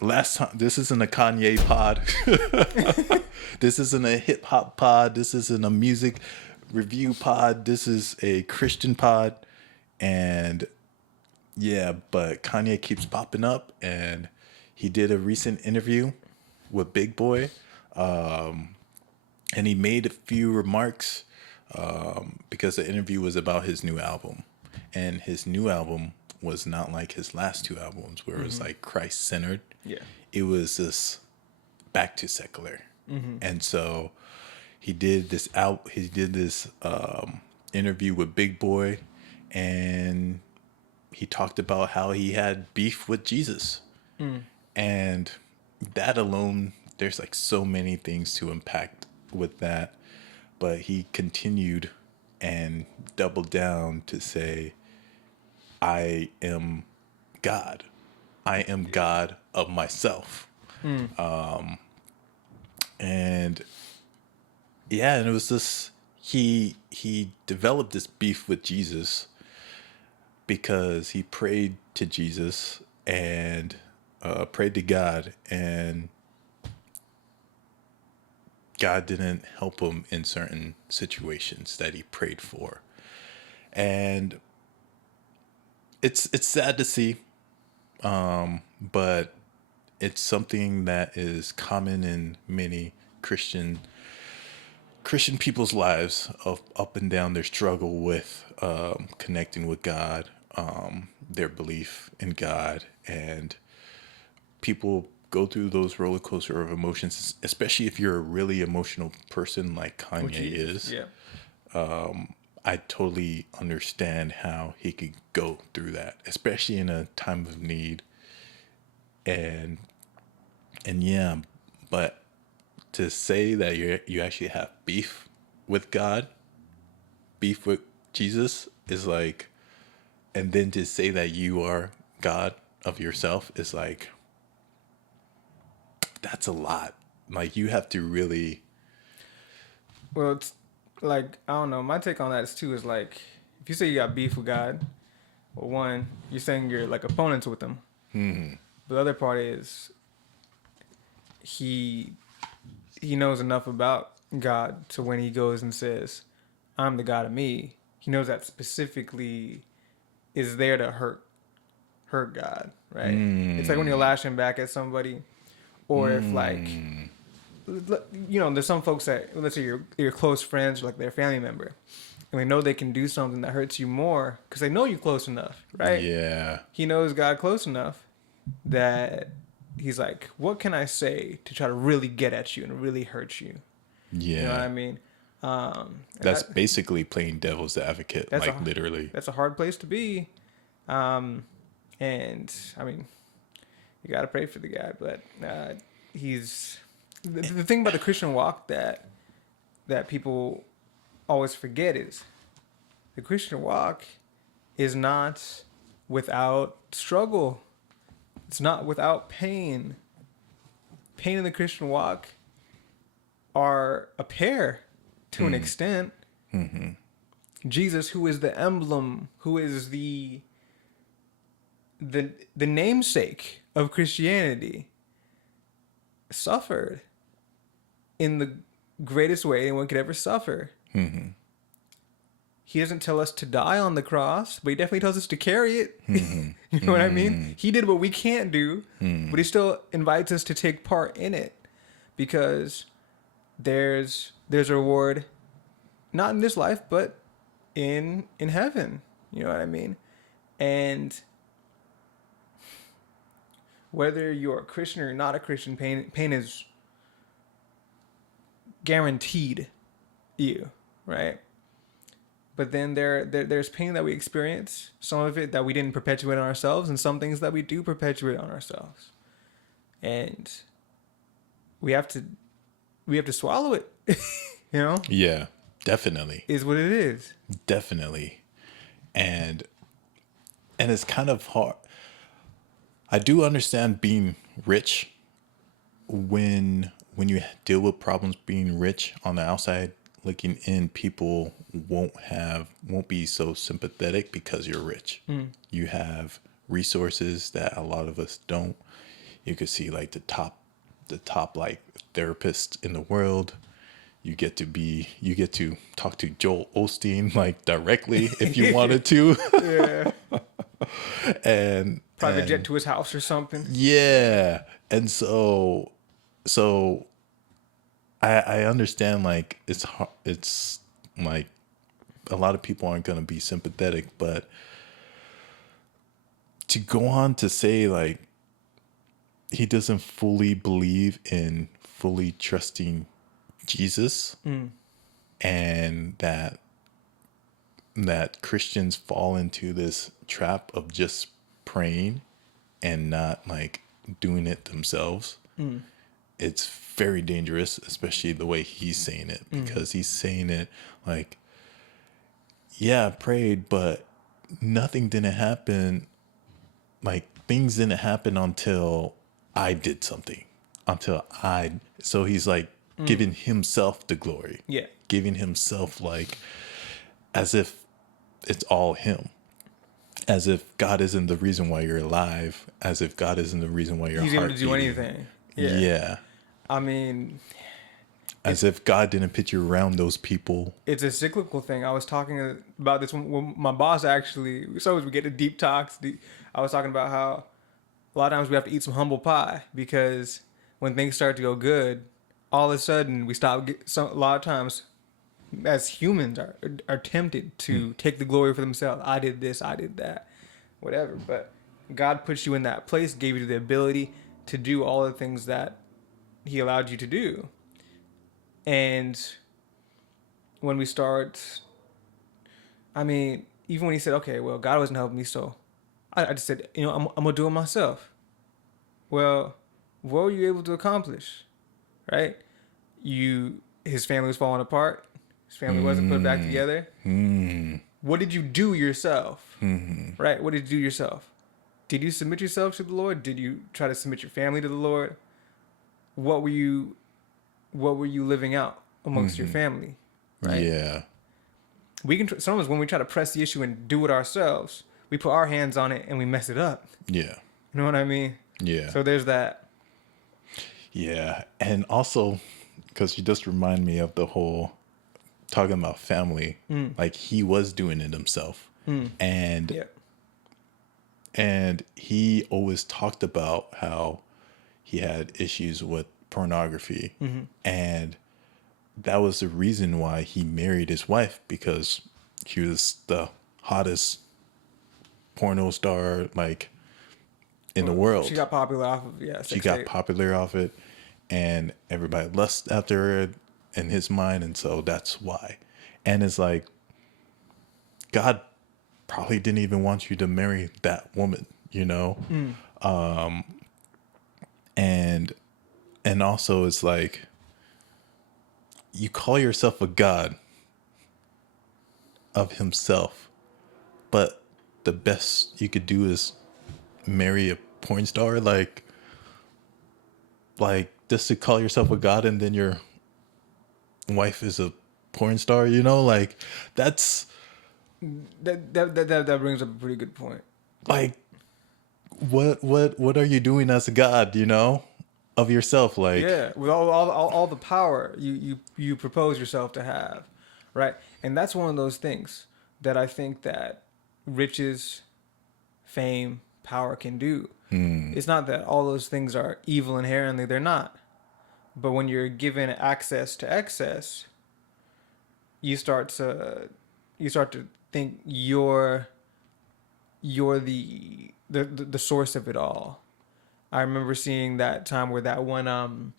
last time, this isn't a Kanye pod. This isn't a hip hop pod. This isn't a music review pod. This is a Christian pod. And yeah, but Kanye keeps popping up, and he did a recent interview with Big Boy, and he made a few remarks because the interview was about his new album, and his new album was not like his last two albums where it was like Christ centered. Yeah. It was this back to secular, and so he did this out. He did this interview with Big Boy, and he talked about how he had beef with Jesus, and that alone, there's like so many things to impact with that, but he continued and doubled down to say, I am God. I am God of myself. And yeah, and it was this, he developed this beef with Jesus because he prayed to Jesus and prayed to God, and God didn't help him in certain situations that he prayed for. And it's sad to see, but it's something that is common in many Christian people's lives, of up and down their struggle with connecting with God, their belief in God, and people go through those roller coaster of emotions, especially if you're a really emotional person like Kanye is. Yeah. I totally understand how he could go through that, especially in a time of need. And yeah, but to say that you actually have beef with God, beef with Jesus is like, and then to say that you are God of yourself is like, that's a lot. Like, you have to really. Well, it's like, I don't know. My take on that is too is like, if you say you got beef with God, well, one, you're saying you're like opponents with him. But the other part is he knows enough about God to when he goes and says, I'm the God of me, he knows that specifically is there to hurt God, right? It's like when you're lashing back at somebody, or if like, you know, there's some folks that, let's say you're close friends or like their family member, and they know they can do something that hurts you more because they know you close enough, right? Yeah. He knows God close enough that he's like, what can I say to try to really get at you and really hurt you? Yeah. You know what I mean? That's basically playing devil's advocate, like literally. That's a hard place to be. And I mean, you got to pray for the guy, but he's the thing about the Christian walk that people always forget is the Christian walk is not without struggle. It's not without pain. Pain in the Christian walk are a pair to an extent. Jesus, who is the emblem, who is the namesake of Christianity, suffered in the greatest way anyone could ever suffer. He doesn't tell us to die on the cross, but he definitely tells us to carry it. You know what I mean? He did what we can't do, but he still invites us to take part in it, because there's a reward, not in this life, but in heaven. You know what I mean? And whether you're a Christian or not a Christian, pain is guaranteed you, right? But then there's pain that we experience, some of it that we didn't perpetuate on ourselves, and some things that we do perpetuate on ourselves. And we have to swallow it. You know? Yeah, definitely. Is what it is. Definitely. And it's kind of hard. I do understand being rich when you deal with problems. Being rich on the outside looking in, people won't be so sympathetic because you're rich. You have resources that a lot of us don't. You could see like the top like therapists in the world. You get to talk to Joel Osteen like directly if you wanted to. Yeah. and Private jet and to his house or something. yeah. And so I understand like it's like a lot of people aren't going to be sympathetic, but to go on to say like he doesn't fully believe in fully trusting Jesus, and that Christians fall into this trap of just praying and not like doing it themselves. It's very dangerous, especially the way he's saying it, because he's saying it like, yeah, I prayed, but nothing didn't happen. Like things didn't happen until I did something, so he's like giving himself the glory, Yeah. giving himself like as if it's all him, as if God isn't the reason why you're alive, as if God isn't the reason why your He's able heart to do beating. anything. Yeah. Yeah. I mean, As if God didn't put you around those people. it's a cyclical thing. I was talking about this when my boss actually. So as we get to deep talks, I was talking about how a lot of times we have to eat some humble pie because when things start to go good, all of a sudden we stop. A lot of times, as humans, are tempted to take the glory for themselves. I did this, I did that, whatever. But God puts you in that place, gave you the ability to do all the things that He allowed you to do. And when we start, I mean, even when He said, okay, well, God wasn't helping me, so I just said, I'm going to do it myself. Well, what were you able to accomplish? Right? His family was falling apart. His family wasn't put back together. What did you do yourself? Right? What did you do yourself? Did you submit yourself to the Lord? Did you try to submit your family to the Lord? What were you living out amongst your family? Right? Yeah. We can sometimes when we try to press the issue and do it ourselves, we put our hands on it and we mess it up. Yeah. You know what I mean? Yeah. So there's that. Yeah. And also, because you just remind me of the whole talking about family, like he was doing it himself. And Yeah. and he always talked about how he had issues with pornography. And that was the reason why he married his wife, because she was the hottest porno star like in the world. She got popular off of She got popular off it, and everybody lusted after her in his mind, and so that's why. And it's like God probably didn't even want you to marry that woman, you know? And also it's like you call yourself a god of himself, but the best you could do is marry a porn star, like just to call yourself a god and then your wife is a porn star, you know? Like that's that brings up a pretty good point. like what are you doing as a god, you know, of yourself? Like Yeah, with all the power you propose yourself to have, right? And that's one of those things that I think that riches, fame, power can do. It's not that all those things are evil inherently; they're not. But when you're given access to excess, you start to think you're the source of it all. I remember seeing that time where that one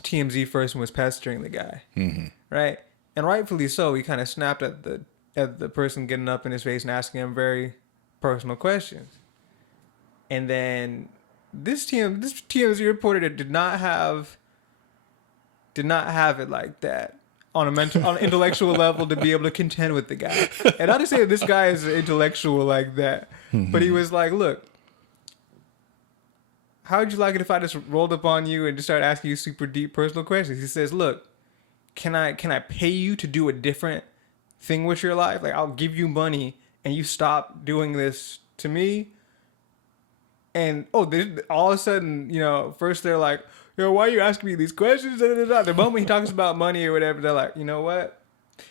TMZ person was pestering the guy, right? And rightfully so. He kind of snapped at the person getting up in his face and asking him very personal questions. And then this TMZ reporter did not have it like that on an intellectual level to be able to contend with the guy. And not to say that this guy is intellectual like that, but he was like, look, how would you like it if I just rolled up on you and just started asking you super deep personal questions? He says, look, can I pay you to do a different thing with your life? Like, I'll give you money and you stop doing this to me, And all of a sudden, first they're like, why are you asking me these questions? Da, da, da. The moment he talks about money or whatever, they're like, you know what?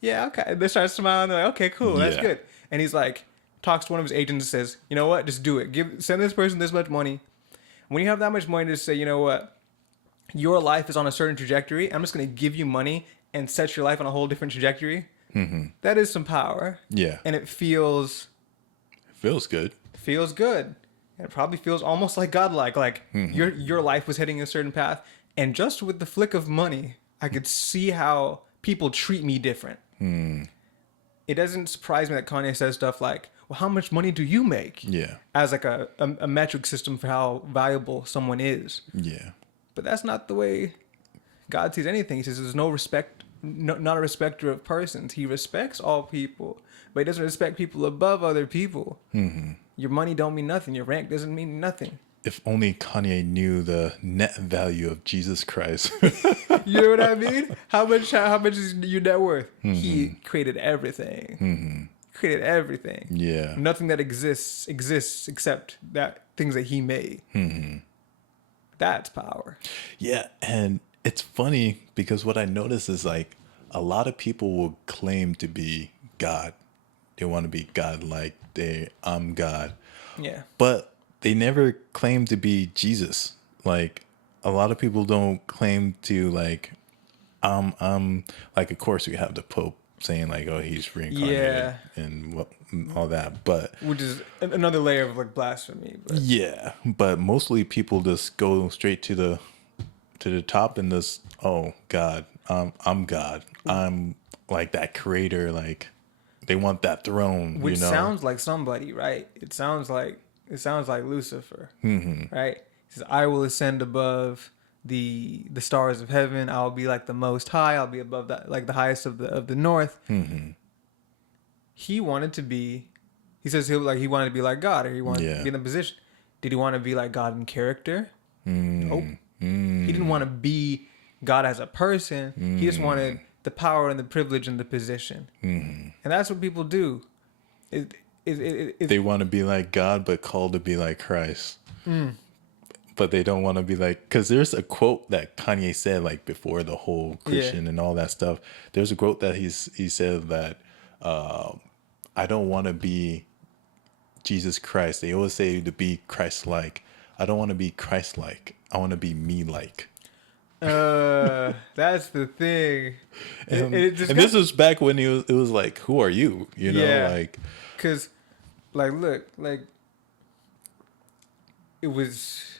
Yeah, okay. They start smiling. They're like, okay, cool, that's Yeah. good. And he's like, talks to one of his agents and says, you know what? Just do it. Send this person this much money. When you have that much money, just say, you know what? Your life is on a certain trajectory. I'm just going to give you money and set your life on a whole different trajectory. That is some power. Yeah. And it feels good. good. And it probably feels almost like godlike. Like your life was heading a certain path. And just with the flick of money, I could see how people treat me different. It doesn't surprise me that Kanye says stuff like, well, how much money do you make? Yeah. As like a metric system for how valuable someone is. Yeah. But that's not the way God sees anything. He says there's no respect, not a respecter of persons. He respects all people, but he doesn't respect people above other people. Your money don't mean nothing. Your rank doesn't mean nothing. If only Kanye knew the net value of Jesus Christ. You know what I mean? How much is your net worth? He created everything. Created everything. Yeah. Nothing that exists except that things that he made. That's power. Yeah, and it's funny because what I notice is like a lot of people will claim to be God. They want to be God, like I'm God. Yeah. But they never claim to be Jesus. Like a lot of people don't claim to like like of course we have the Pope saying like, oh, he's reincarnated and all that, but which is another layer of like blasphemy. But. Yeah, but mostly people just go straight to the top and just, oh God, I'm God. I'm like that creator. Like they want that throne, which sounds like somebody, right? It sounds like Lucifer, right? He says, "I will ascend above the stars of heaven. I'll be like the Most High. I'll be above that, like the highest of the north." He wanted to be. He says he wanted to be like God, or he wanted to be in a position. Did he want to be like God in character? Nope. He didn't want to be God as a person. He just wanted the power and the privilege and the position. And that's what people do. They want to be like God, but called to be like Christ. But they don't want to be like, because there's a quote that Kanye said like before the whole Christian and all that stuff. There's a quote that he said that I don't want to be Jesus Christ. They always say to be Christ-like. I don't want to be Christ-like. I want to be me-like. That's the thing. And this was back when it was like, who are you? You know, like, because, like, look, like, it was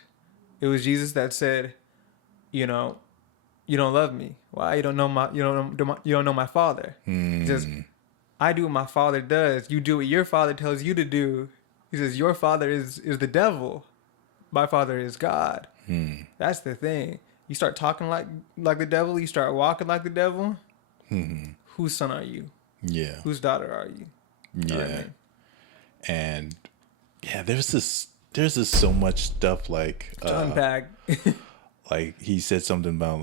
Jesus that said, you don't love me. Why? You don't know my Father. He says, I do what my Father does. You do what your Father tells you to do. He says, your father is the devil. My Father is God. That's the thing. You start talking like the devil. You start walking like the devil. Whose son are you? Yeah. Whose daughter are you? Yeah. I mean? And yeah, there's just so much stuff like to unpack. Like he said something about like